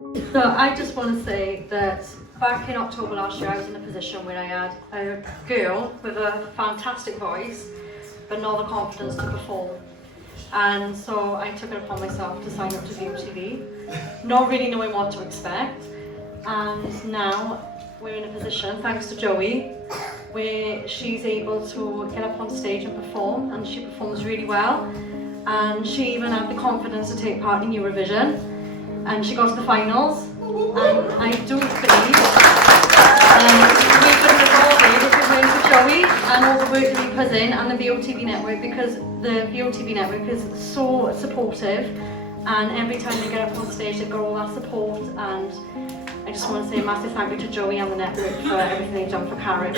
So I just want to say that back in October last year I was in a position where I had a girl with a fantastic voice but not the confidence to perform. And so I took it upon myself to sign up to VOTV, not really knowing what to expect. And now we're in a position, thanks to Joey, where she's able to get up on stage and perform, and she performs really well. And she even had the confidence to take part in Eurovision, and she got to the finals. And I do believe we could have all made if it weren't for Joey and all the work that he puts in, and the VOTV network, because the VOTV network is so supportive, and every time they get up on stage they've got all that support. And I just want to say a massive thank you to Joey and the network for everything they've done for Carrick.